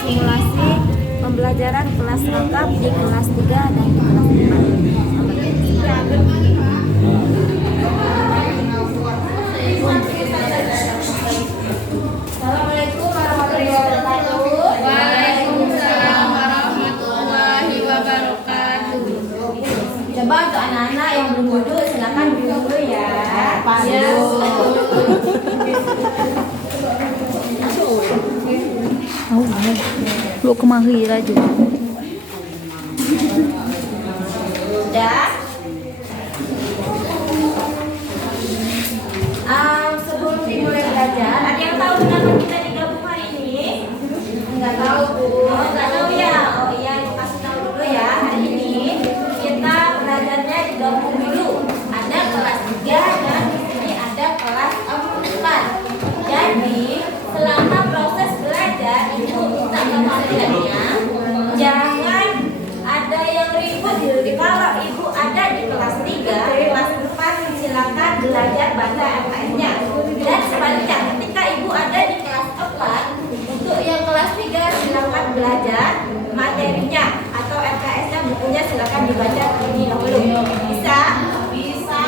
simulasi pembelajaran kelas lengkap di kelas 3 dan di kelas 4. Assalamualaikum warahmatullahi wabarakatuh. Waalaikumsalam warahmatullahi wabarakatuh. Coba untuk anak-anak yang belum duduk silakan duduk dulu ya. Ya. Lu kemahi aja. Sudah. Sebelum dimulai belajar, ada yang tahu kenapa kita digabung hari ini? Enggak tahu, Bu. Oh, enggak tahu ya. Oh iya, aku kasih tahu dulu ya. Hari ini kita belajarnya digabung dulu. Ada kelas 3 dan di sini ada kelas 4. Jadi, selama proses belajar Ibu minta ke kaliannya jangan ada yang ribut. Kalau Ibu ada di kelas 3, kelas 4 silakan belajar baca LKS-nya. Dan sebaliknya, ketika Ibu ada di kelas 4, untuk yang kelas 3 silakan belajar materinya atau LKS-nya, bukunya silakan dibaca terlebih dahulu. Bisa? Bisa.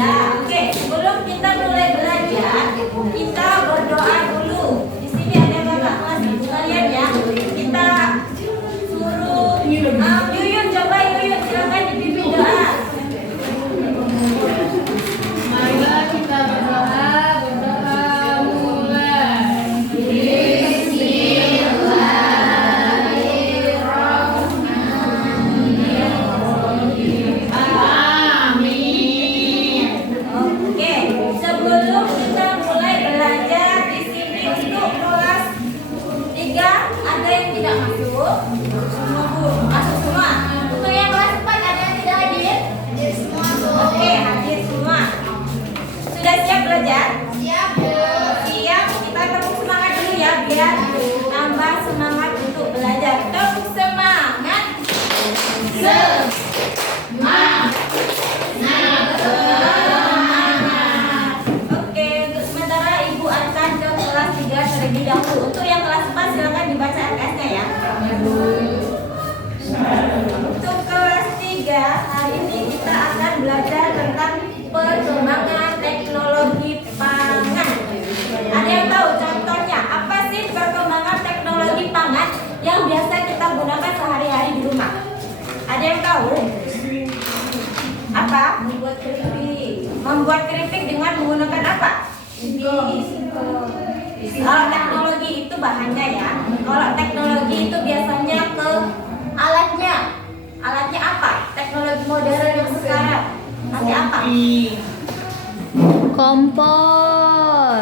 Nah, oke. Sebelum kita mulai belajar, kita berdoa dulu. Di sini ada kakak kelas Ibu kalian ya. Kita suruh Yuyun, coba Yuyun silakan dipimpin doa. Marilah kita berdoa mulai. Bismillahirrahmanirrahim. Amin. Oke, sebelum kita mulai belajar di sini untuk kelas 3 ada yang tidak masuk? Masuk semua. Untuk yang kelas 4 ada yang tidak hadir? Hadir semua, Bu. Oke, hadir semua. Sudah siap belajar? Siap, Bu. Siap, kita tepuk semangat dulu ya biar tambah semangat untuk belajar. Tepuk semangat. Oke, untuk sementara Ibu akan ke kelas 3 terlebih dahulu. Untuk yang kelas 4 silakan dibaca LKS-nya ya. Untuk kelas 3 hari ini kita akan belajar tentang perkembangan teknologi pangan. Ada yang tahu contohnya apa sih perkembangan teknologi pangan yang biasa kita gunakan sehari-hari di rumah? Ada yang tahu? Apa? Membuat keripik. Membuat keripik dengan menggunakan apa? Kalau teknologi itu bahannya ya. Kalau teknologi itu biasanya ke alatnya. Alatnya apa? Teknologi modern yang sekarang. Pakai apa? Kompor.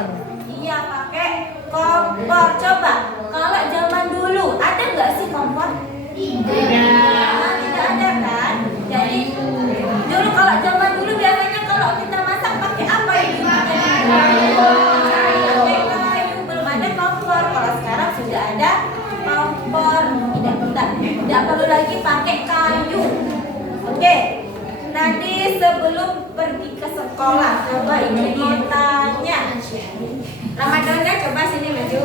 Iya, pakai kompor. Coba, kalau zaman dulu ada nggak sih kompor? Tidak. Tidak ada kan? Jadi dulu kalau zaman dulu biasanya kalau kita masak pakai apa ini? Pakai kayu. Belum ada kompor. Kalau sekarang sudah ada kompor. Tidak perlu lagi pakai kayu. Oke. Tadi sebelum pergi ke sekolah, coba ini mau tanya. Ramadannya coba sini maju.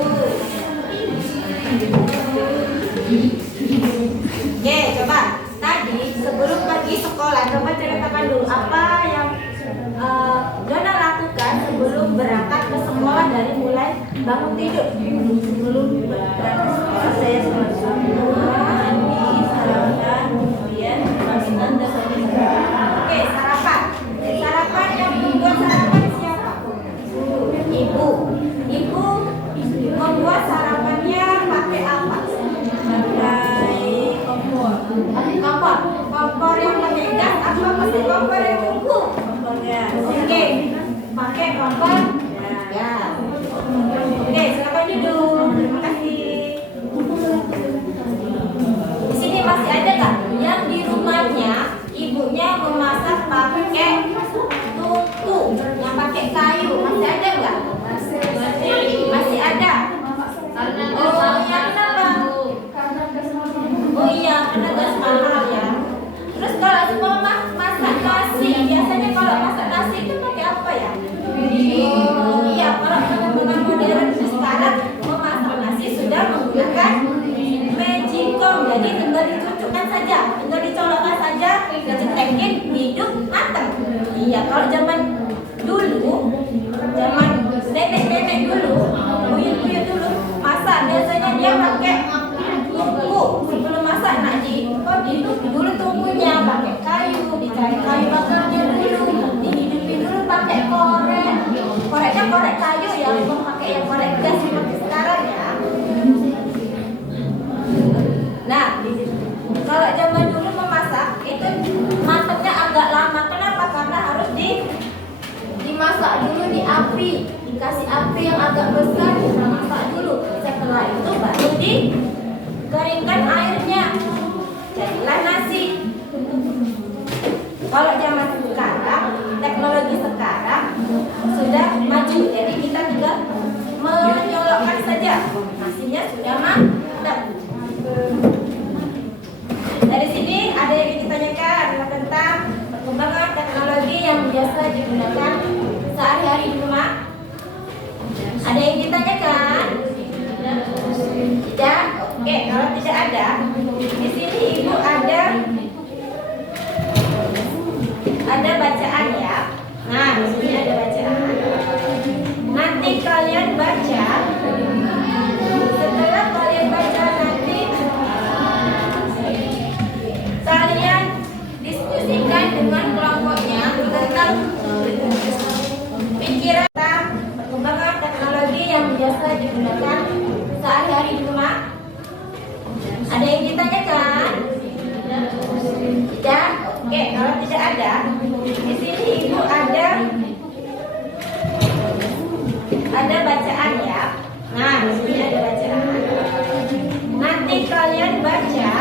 Oke, coba. Tadi sebelum pergi sekolah, coba ceritakan dulu apa yang Dona lakukan sebelum berangkat ke sekolah dari mulai bangun tidur. Sebelum berangkat ke sekolah, saya sholat subuh, mandi, sarapan, kemudian makanan dan oke, sarapan. Sarapan yang membuat sarapan siapa? Ibu. Ibu membuat sarapannya pakai apa? Pakai kompor. Kompor. Kompor yang pakai gas apa pakai kompor yang tunggu? Kompor gas. Oke. Pakai kompor gas. Oke, silakan duduk. Terima kasih. Di sini masih ada nggak yang di rumahnya ibunya memasak pakai tungku yang pakai kayu? Masih ada nggak? Masih ada. Oh iya, kenapa? Oh iya, karena gas mahal ya. Terus kalau semua masak nasi, biasanya kalau masak nasi itu pakai apa ya? Oh iya, kalau perkembangan modern itu sekarang memasak nasi sudah menggunakan kalau zaman dulu, zaman nenek-nenek dulu, buyut-buyut dulu masak biasanya dia pakai tungku sebelum masak nak dihidupin dulu tungkunya pakai kayu, dicari kayu bakarnya dulu, dihidupin dulu pakai korek. Koreknya korek kayu ya, bukan pakai yang korek gas seperti sekarang ya. Nah, kalau zaman dulu memasak itu matangnya agak lama. Kenapa? Karena harus dimasak dulu di api, dikasih api yang agak besar, kita masak dulu. Setelah itu baru dikeringkan airnya, jadilah nasi. Kalau zaman sekarang, teknologi sekarang sudah maju, jadi kita tinggal menyolokkan saja, nasinya sudah matang. Dari sini ada yang ingin ditanyakan tentang perkembangan teknologi yang biasa digunakan sehari-hari di rumah. Ada yang ditanyakan? Tidak? Oke, kalau tidak ada, di sini ibu ada bacaan ya. Nah, di sini ada bacaan. Nanti kalian baca. Setelah kalian baca nanti kalian diskusikan dengan kelompoknya tentang pikiran tentang perkembangan teknologi yang biasa digunakan sehari-hari di rumah. Ada yang ditanyakan? Tidak? Oke, kalau tidak ada, di sini ibu ada bacaan ya. Nah, di sini ada bacaan. Nanti kalian baca.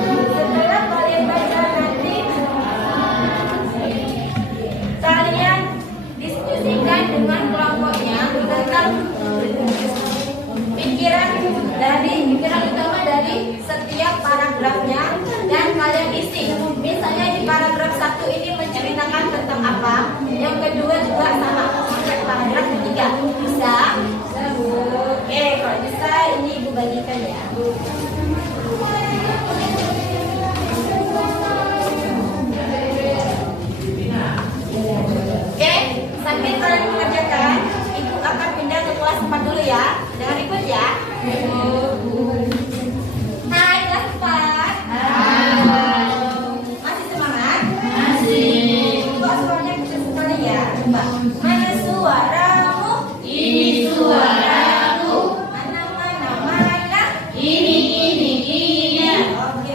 Setelah kalian baca nanti kalian diskusikan dengan kelompoknya tentang pikiran utama dari setiap paragrafnya dan kalian isi. Misalnya di paragraf 1 ini menceritakan tentang apa, yang kedua juga sama sampai paragraf ketiga. Bisa? Oke, kalau bisa ini ibu bagikan ya. Oke, sambil kalian mengerjakan, ibu akan pindah ke kelas 4 dulu ya. Jangan ikut ya. Hai kelas 4. Masih semangat? Masih. Kok suaranya kecil sekali ya? Coba. Mana suaramu? Ini suaraku. Mana? Ini. Oke.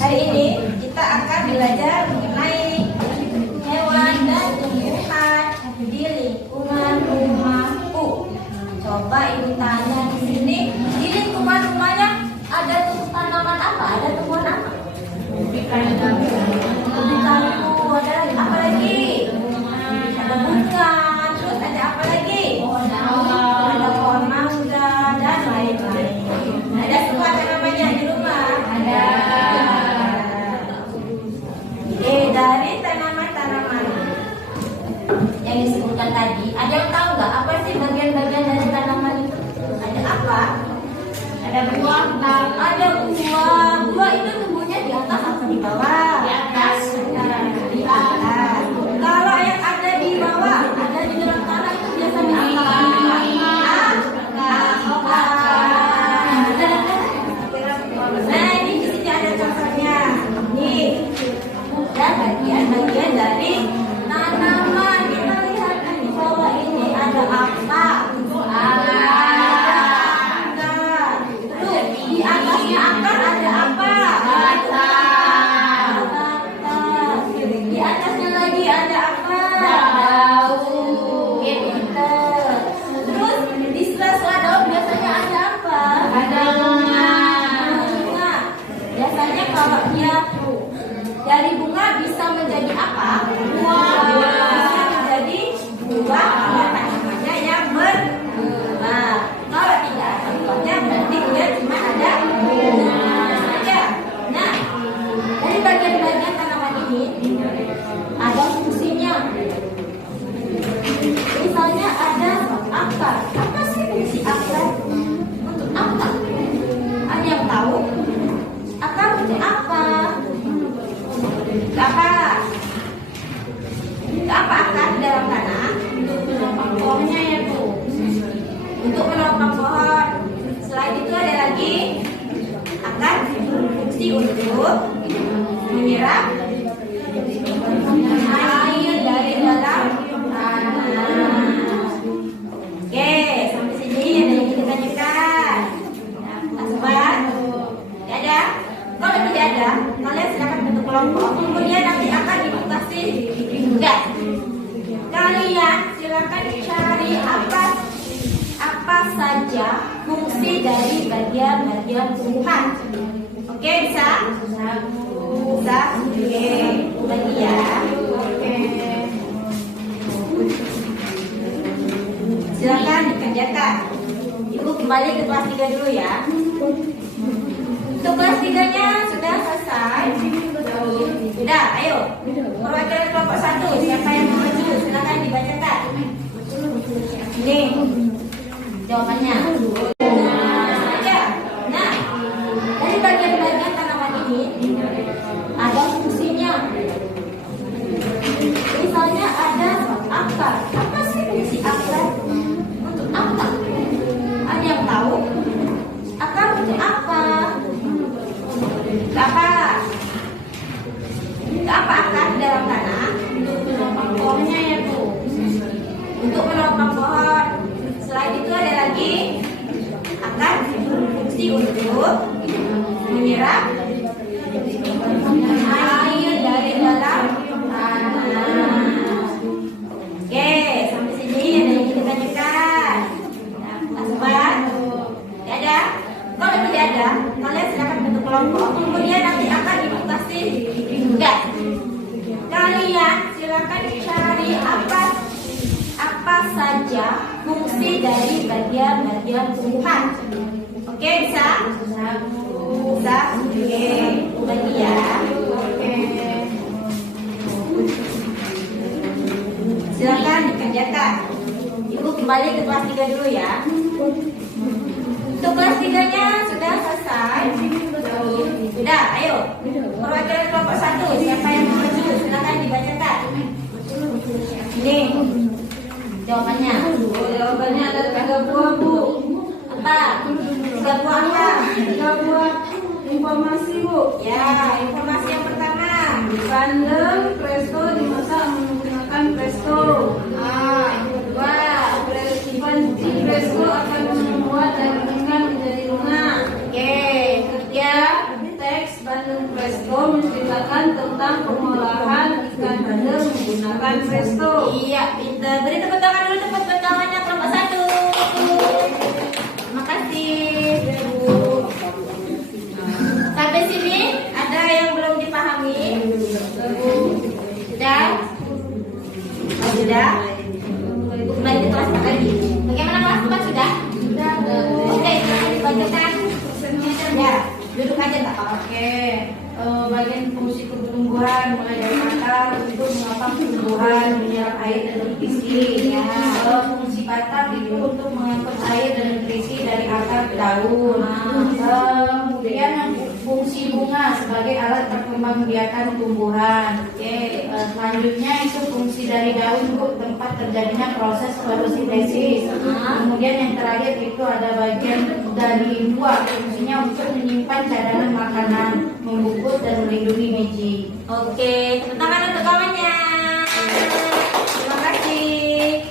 Hari ini kita akan belajar mengenai hewan dan tumbuhan di lingkungan rumahku. Coba ibu tanya di sini, di lingkungan rumahnya ada tanaman apa? Ada tumbuhan apa? Ubi kayu. Ada lagi apa lagi? Ada bunga. Terus ada apa lagi? Ada pohon mangga dan lain-lain. Ada semua tanamannya di rumah. Ada. Dari tanaman-tanaman yang disebutkan tadi, ada yang tahu nggak apa sih bagian-bagian dari tanaman itu? Ada apa? Ada buah. Ada buah. Buah itu tumbuhnya di atas atau di bawah? Di atas. Di atas. Kalau yang ada di bawah, ada di dalam tanah itu biasanya apa? Nah, ini di sini ada contohnya. Nih. Dan bagian-bagian dari tanaman. Kita lihat di bawah ini ada apa? Terus di atasnya akar ada apa? Batang. Di atasnya lagi ada apa? Daun. Terus di sela-sela daun biasanya ada apa? Ada bunga. Biasanya kalau dia dari bunga bisa menjadi apa? Buah. Bisa menjadi buah tanamannya yang berbunga. Kalau tidak ada buahnya berarti dia cuma ada bunga saja. Nah, dari bagian-bagian tanaman ini ada fungsinya. Misalnya ada akar. Apa sih fungsi akar? Untuk apa? Ada yang tahu? Akar untuk apa? Apa? Apa akar di dalam tanah? Untuk menopang pohonnya ya Bu. Untuk menopang pohon. Selain itu ada lagi akar berfungsi untuk menyerap air dari dalam tanah. Oke, sampai sini ada yang kita tanyakan. Sobat, tidak ada? Kalau tidak ada, kalian silakan bentuk kelompok. Kemudian nanti akan dimutasi tugas. Kalian silakan cari apa saja fungsi dari bagian-bagian tumbuhan. Oke, bisa? Bisa. Oke, bagi ya. Oke. Silakan dikerjakan. Ibu kembali ke kelas 3 dulu ya. Untuk kelas 3-nya sudah selesai. Sudah, ayo. Perwakilan kelompok 1, siapa yang mau maju? Silakan dibacakan. Ini jawabannya. Saja. Nah, dari bagian-bagian tanaman ini ada fungsinya. Misalnya ada akar. Apa sih fungsi akar? Untuk apa? Ada yang tahu? Akar untuk apa? Apa? Apa akar di dalam tanah? Untuk menopang pohonnya ya Bu. Untuk menopang pohon. Selain itu ada lagi akar berfungsi untuk menyerap air dari dalam tanah. Oke, sampai sini ada yang kita tanyakan. Sobat, tidak ada? Kalau tidak ada, kalian silakan bentuk kelompok. Kemudian nanti akan dimutasi tugas. Kalian silakan cari apa saja fungsi dari bagian-bagian tumbuhan. Oke, bisa? Bisa. Oke, bagi ya. Oke. Silakan dikerjakan. Ibu kembali ke kelas 3 dulu ya. Untuk kelas 3-nya sudah selesai. Sudah, ayo. Perwakilan kelompok 1, siapa yang mau maju? Silakan dibacakan. Ini jawabannya. Jawabannya ada 3 buah Bu. Apa? 3 buah apa? 3 buah informasi Bu. Ya, informasi yang pertama. Bandeng presto dimasak menggunakan presto. Yang kedua. Panci presto akan membuat daging ikan menjadi lunak. Oke, yang ketiga. Teks bandeng presto menceritakan tentang pengolahan ikan bandeng menggunakan presto. Iya, pintar. Beri tepuk tangan dulu, tepuk tangannya kelompok 1. Terima kasih, Bu. Sampai sini ada yang belum dipahami? Sudah? Oh, sudah? Ibu kembali ke kelas 4 lagi. Bagaimana kelas 4 sudah? Sudah. Oke, silakan dibacakan. Ya, duduk aja tak apa. Oke, bagian fungsi pertumbuhan mulai dari akar untuk menopang tumbuhan, menyerap air dan nutrisi. Ya. Fungsi batang itu untuk mengangkut air dan nutrisi dari akar ke daun. Kemudian fungsi bunga sebagai alat perkembangbiakan tumbuhan. Oke. Selanjutnya itu fungsi dari daun untuk tempat terjadinya proses fotosintesis. Kemudian yang terakhir itu ada bagian dari buah, fungsinya untuk menyimpan cadangan makanan, membungkus dan melindungi biji. Oke, tepuk tangan untuk kawannya. Terima kasih.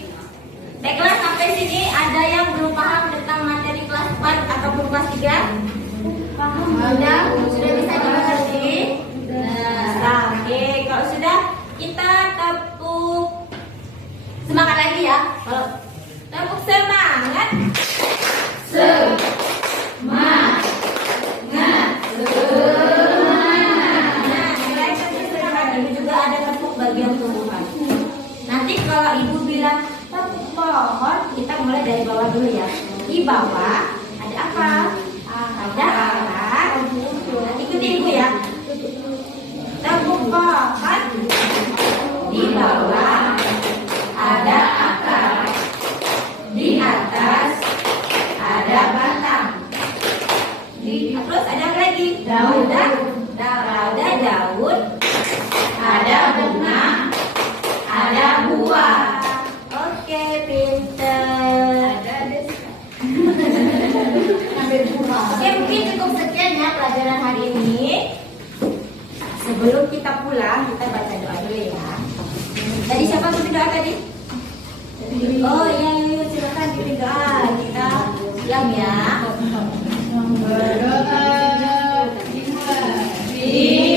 Baiklah, sampai sini ada yang belum paham tentang materi kelas 4 ataupun kelas 3? Paham? Sudah bisa dimengerti? Nah, oke, kalau sudah kita tepuk semangat lagi ya. Kalau tepuk semangat. Nah, mulai tepuk semangat ini juga ada tepuk bagian tumbuhan. Nanti kalau ibu bilang tepuk pohon, kita mulai dari bawah dulu ya. Di bawah ada apa? Ada akar. Ikuti ibu ya. Tepuk pohon. Di bawah ada akar. Di atas ada batang. Terus ada apa lagi? Daun. Ada daun. Ada bunga. Ada sebelum kita pulang kita baca doa dulu ya. Tadi siapa yang doa tadi? Oh iya, Yuyun silakan pimpin doa. Kita siap ya. Berdoa dimulai.